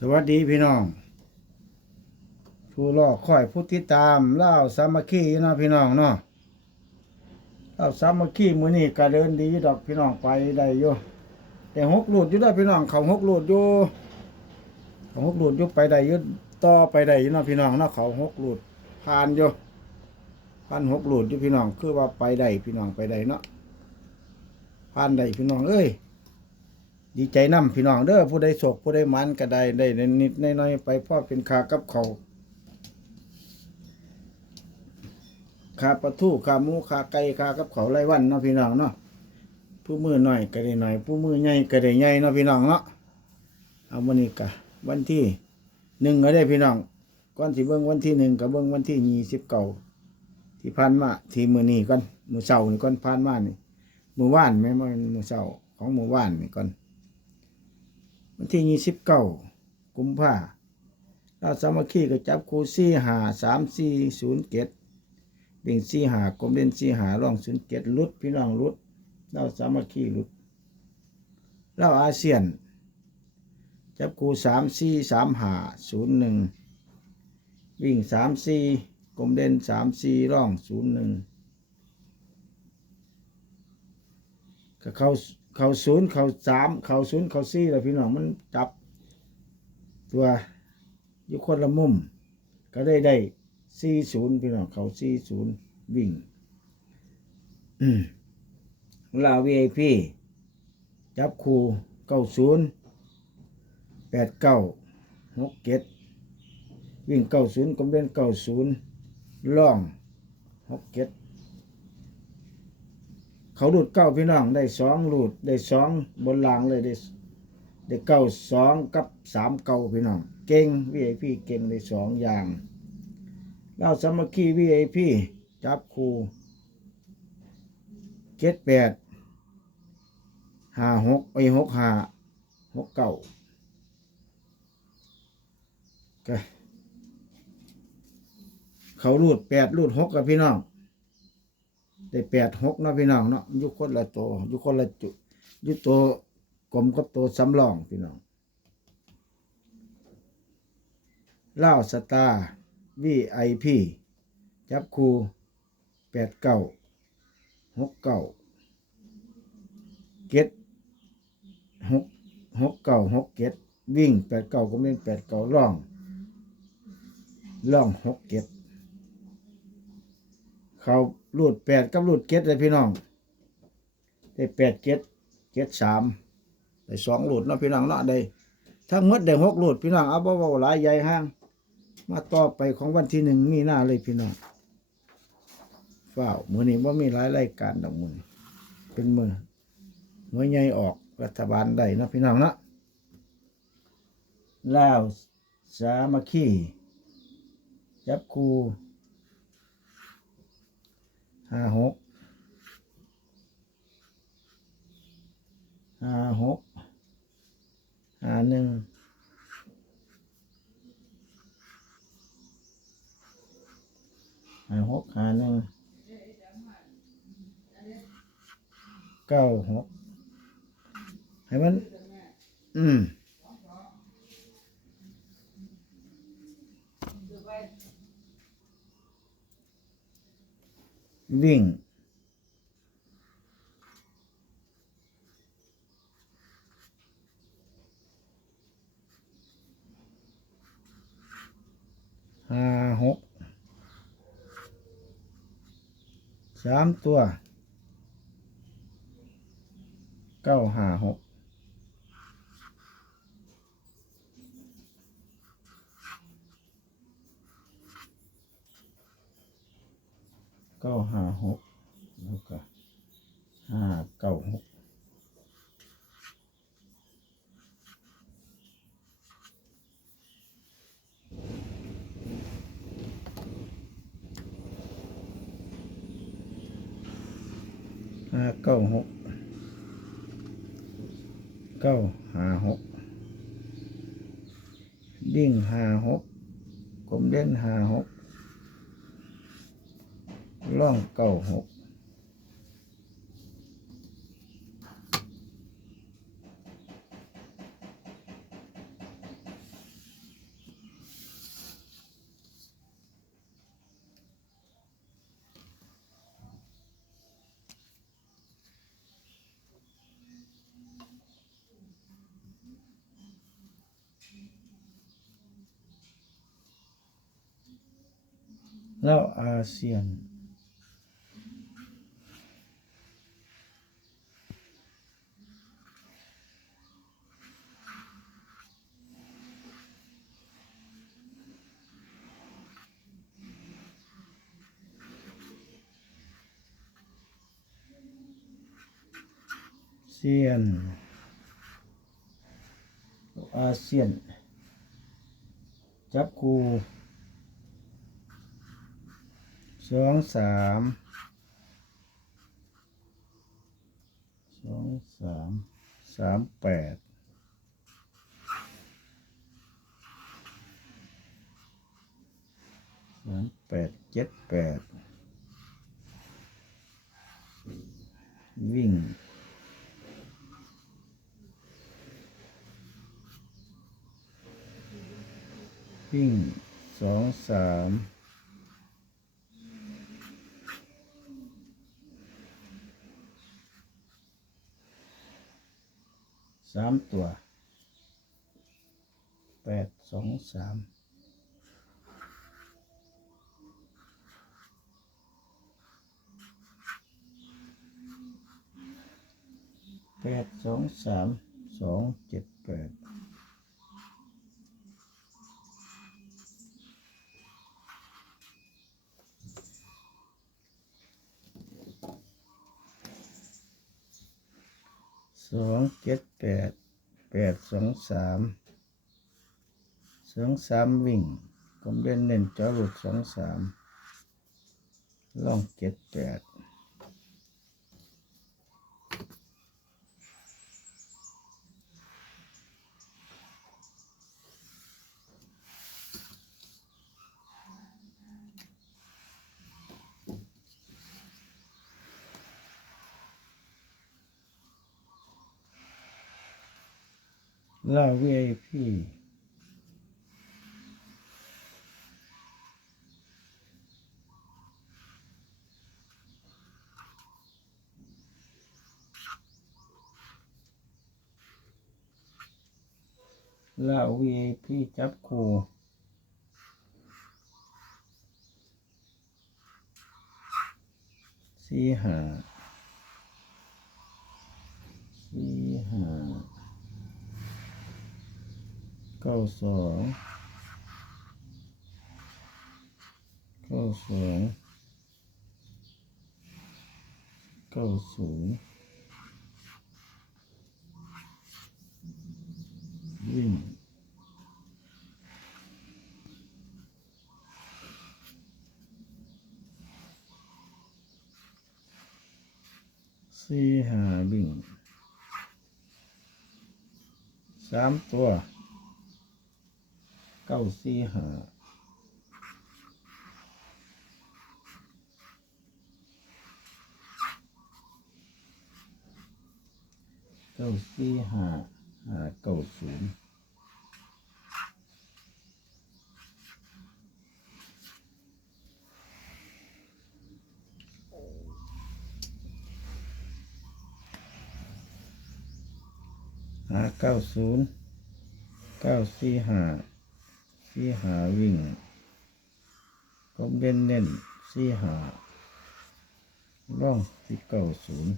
สวัสดีพี่น้องผู้รอคอยผู้ติดตามเล่าสามัคคีเนาะพี่น้องเนาะเล่าสามัคคีมื้อนี้ก็เดินดีดอกพี่น้องไปได้อยู่แต่หกหลุดอยู่เด้อพี่น้องเขาหกหลุดอยู่เขาหกหลุดอยู่ไปได้อยู่ต่อไปได้อยู่เนาะพี่น้องเนาะเขาหกหลุดผ่านอยู่ผ่านหกหลุดอยู่พี่น้องคือว่าไปได้พี่น้องไปได้เนาะผ่านได้พี่น้องเอ้ย ดีใจนํพี่น้องเด้อผู้ใดโศกผู้ใดมันก็ได้ได้นิดน้อยไปพ่อเป็นค่ากับเขาวค่าปลาทูค่าหมูค่าไก่ค่ากับเขาวรวันเนาะพี่น้องเนาะผู้มือหน้อยก็ได้น้อย ผู้มือใหญ่ก็ได้ใหญ่เนาะพี่น้องเนาะเอาวันนี้ก็วันที่หนึ่งก็ได้พี่น้องก่อนสิเบิ่งวันที่หนึ่งก็เบิ่งวันที่ยี่สิบเก้าที่ผ่านมาที่มือนี้ก่อนมือเสาร์นี่ก่อนผ่านมานี่มือว่านไหมมือเสาร์ของมือว่านนี่ก่อน วันที่ยี่สิบเก้ากุมภาเราสามัคคีก็จับครูสี่หาสามสี่ศูนย์เกตเบ่งสี่หากลมเล่นสี่หาร่องศูนย์เกตลุดพี่น้องลุดเราสามัคคีลุดเราอาเซียน จับครูสามสี่สามหาศูนย์หนึ่งวิ่งสามสี่กลมเด่นสามสี่ร่องศูนย์หนึ่งก็เข้า เขาศูนย์เขาสามเขาศูนย์เขาสี่แล้วพี่น้องมันจับ ตัวอยู่คนละมุม ก็ได้ได้สี่ศูนย์พี่น้องเข่าสี่ศูนย์วิ่งลาวีไอพีจับคูเก้าศูนย์แปดเก้าหกเจ็ดวิ่งเก้าศูนย์กำเล่นเก้าศูนย์ล่องหกเจ็ด เขาหลุดเก้าพี่น้องได้สองหลุดได้สองบนหลังเลยได้ได้เก้าสองกับสามเก้าพี่น้อง เก่งวีไอพีเก่งได้สองอย่างเราสามัคคีวีไอพีจับคูเจ็ดแปดห้าหกไอหกห้าหกเก้าเขารูดแปดรูดหกกับพี่น้อง ได้แปดหกเนาะพี่น้องเนาะยุคนละโตยุคนละจุยุโตกลมกับโตสำรองพี่น้องเล่าสตาร์วีไอพีจับคูแปดเก้าหกเก้าเก็ดหกหกเก้าหกเก็ดวิ่งแปดเก้าก็เล่นแปดเก้าร่องร่องหกเก็ด เขารูดแปดกับรูดเจ็ดเลยพี่น้อง ได้แปดเจ็ดเจ็ดสามได้สองรูดเนาะพี่น้องเนาะได้ทั้งหมดได้หกรูดพี่น้องเอาเบาๆหลายใหญ่ห้าง มาต่อไปของวันที่หนึ่งมีหน้าเลยพี่น้องเฝ้ามือนี้ว่ามีหลายรายการดอกมือเป็นมือมือใหญ่ออกรัฐบาลได้เนาะพี่น้องเนาะลาวสามัคคีจับคู ห้าหกห้าหกห้าหนึ่งห้าหกห้าหนึ่งเก้าหกให้มัน อืม วิ่ง ห้าหกสามตัว เก้าห้าหก ก้าห้าหกแล้วก็ห้าเก้าหกห้าเก้าหกเก้าห้าหกดิ่งห้าหกกลมเด่นห้าหก ล่องเก่าหกแล้วอาเซียน ซียนอาเซียน จับคูสองสามสองสามสามแปดสามแปดเจ็ดแปดวิ่ง วิ่งสองสามสามตัวแปดสองสามแปดสองสามสองเจ็ดแปด สองเจ็ดแปดแปดสองสามสองสามวิ่งผมเล่นเน้นจอรุดสองสามล่องเจ็ดแปด ล่าวีไอพีล่าวีไอพีจับคู่สี่ห้าสี่ห้า เก้าสองเก้าสองเก้าศูนย์วิ่งสี่หาวิ่งสามตัว เก้าสี่ห้าเก้าสี่ห้าห้าเก้าศูนย์ห้าเก้าศูนย์เก้าสี่ห้า สี่หาวิ่งผมเด่นเน้นสี่หาร่องที่เก้าศูนย์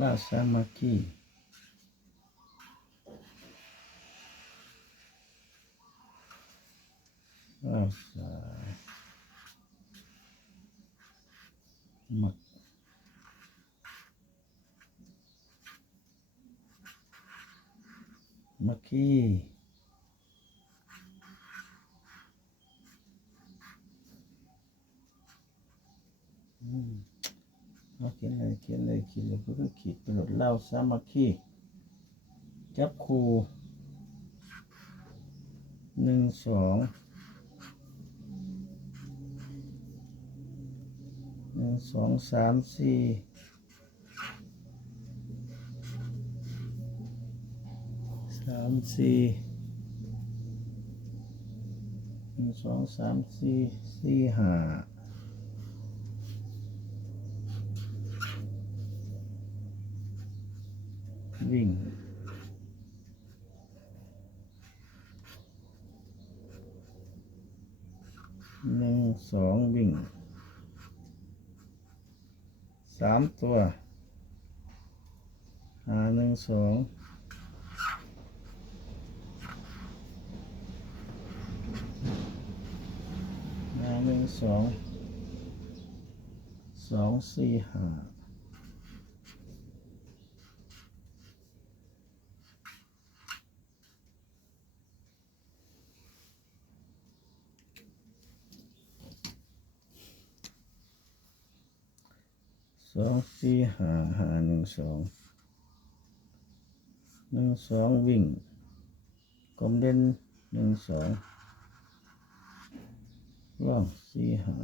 ลาส เอาเขียนเลยเขียนเลยขีดเลยเพื่อขีดประโยชน์เล่าสามัคคีจับคูหนึ่งสองหนึ่งสองสามสี่สามสี่หนึ่งสองสามสี่สี่ห้า วิ่ง หนึ่งสองวิ่ง สามตัว หาหนึ่งสองหาหนึ่งสอง สองสี่ห้า สองสี่ห้าหาหนึ่งสองหนึ่งสองวิ่งกลมเด่นหนึ่งสองร่องสี่หา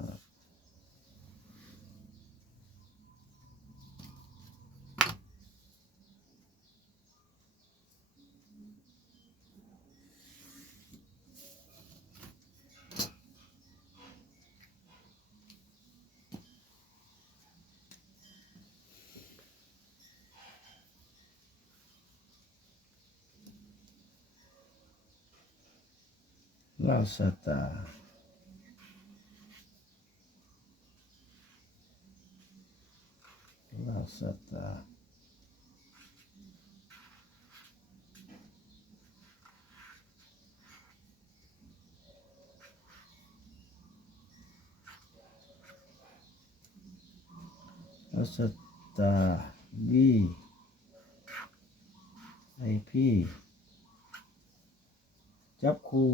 เล่าสตาร์เล่าสตาร์เล่าสตาร์บีไอพีจับคู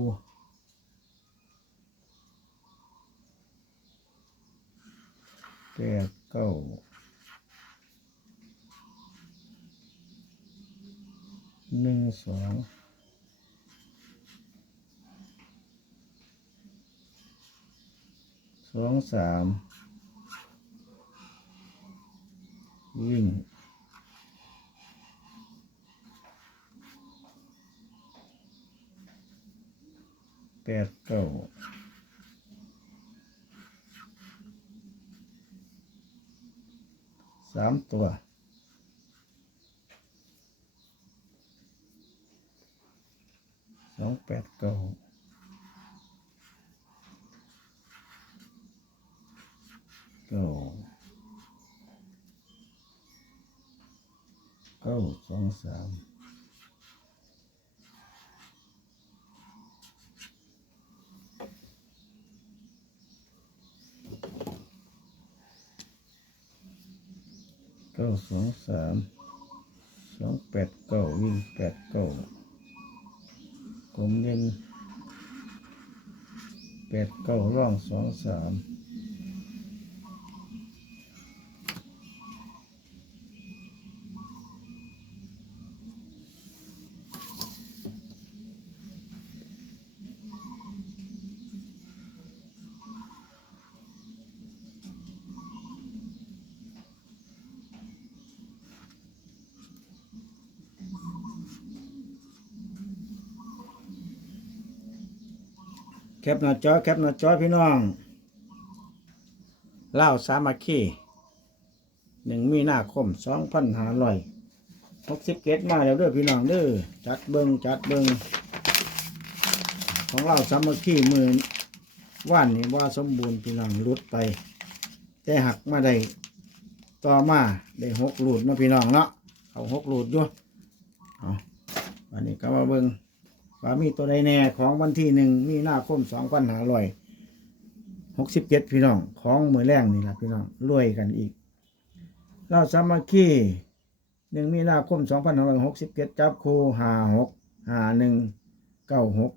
แปดเก้าหนึ่งสองสองสามวิ่งแปดเก้า สามตัว สองแปดเก้าเก้าเก้าสองสามาสองสามสองแปดเก้าวิ่งแปดเก้าผมเล่นแปดเก้าร่องสองสาม ปหน้าจอแคปหน้าจอพี่น้องเล่าสามัคคีหนึ่งมีนาคมสองพันห้าร้อยหกสิบเกตมาแล้วเด้อพี่น้องเด้อจัดเบิงจัดเบิงของเราสามัคคีมือว่านนี่ว่าสมบูรณ์พี่น้องรุดไป แต่หักมาได้ต่อมาได้หกหลุดมาพี่น้องเนาะเอาหกหลุดด้วยเอวันนี้ก็มาเบิง ว่ามีตัวใดแน่ของวันที่หนึ่งมีหน้าคมสองพันหาร้อยหกสิบเจ็ดพี่น้อง ของมือแรงนี่แหละพี่น้องรวยกันอีก เราสามัคคีหนึ่งมีหน้าคมสองพันหาร้อยหกสิบเจ็ดจับคู่หาหกหาหนึ่งเก้าหก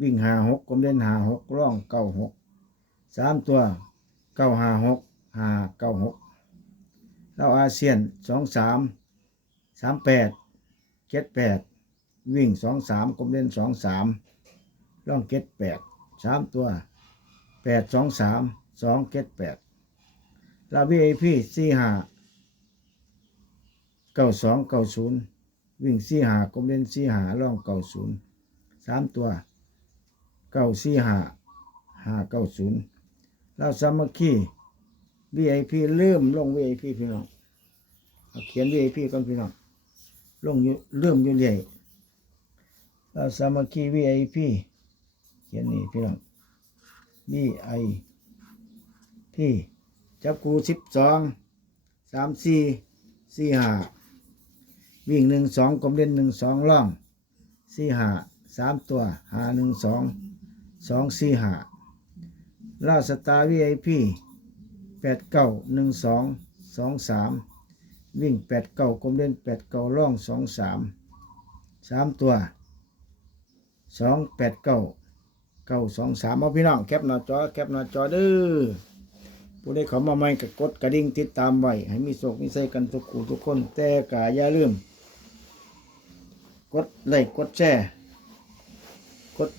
วิ่งหาหกกลมเล่นหาหกร่องเก้าหกสามตัวเก้าหาหกหาเก้าหกเราอาเซียนสองสามสามแปดเจ็ดแปด วิ่งสองสามกลมเล่นสองสามร่องเก็ดแปดสามตัวแปดสองสามสองเก็ดแปดลาวีไอพีสี่ห้าเก้าสองเก้าศูนย์วิ่งสี่ห้ากลมเล่นสี่ห้าล่องเก้าศูนย์สามตัวเก้าสี่ห้าห้าเก้าศูนย์แล้วสามัคคี VIP เริ่มลง VIP พี่น้องเขียน VIP ก่อนพี่น้องลงอยู่เริ่มอยู่ใหญ่ สามัคคี VIP เขียนนี่พี่น้อง VIP จับกูสิบสองสามสี่สี่ห้าวิ่งหนึ่งสองกลมเล่นหนึ่งสองล่องสี่ห้าสามตัวหาหนึ่งสองสองสี่ห้าลาสตาร์ VIP แปดเก้าหนึ่งสองสองสามวิ่งแปดเก้ากลมเล่นแปดเก้าล่องสองสามสามตัว สองแปดเก้าเก้าสองสามเอาพี่น้องแคปหน้าจอแคปหน้าจอเด้อผู้ใดเขามาใหม่ก็กดกระดิ่งติดตามไว้ให้มีโศกมีใส่กันทุกคู่ทุกคนแต่กาอย่าลืม กดไลค์กดแชร์กด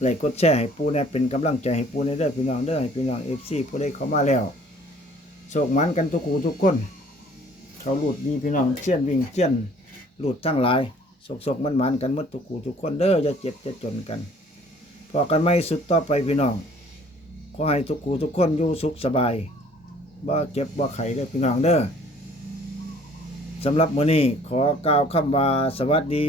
ไลค์กดแชร์ให้ปูเนี่ยเป็นกำลังใจให้ปูในเด้อพี่น้องเด้อให้พี่น้องเอฟซีผู้ใดเข้ามาแล้วโชคหมันกันทุกคู่ทุกคน เขาหลุดดีพี่น้องเชี่ยนวิ่งเชี่ยนหลุดทั้งหลาย โศกโศกมันมันกันมดทุกขู่ทุกคนเด้อจะเจ็บจะจนกันพอกันไม่สุดต่อไปพี่น้อง ขอให้ทุกขู่ทุกคนอยู่สุขสบายบ่เจ็บบ่ไข้เด้อพี่น้องเด้อสำหรับมื้อนี้ขอกล่าวคำว่าสวัสดี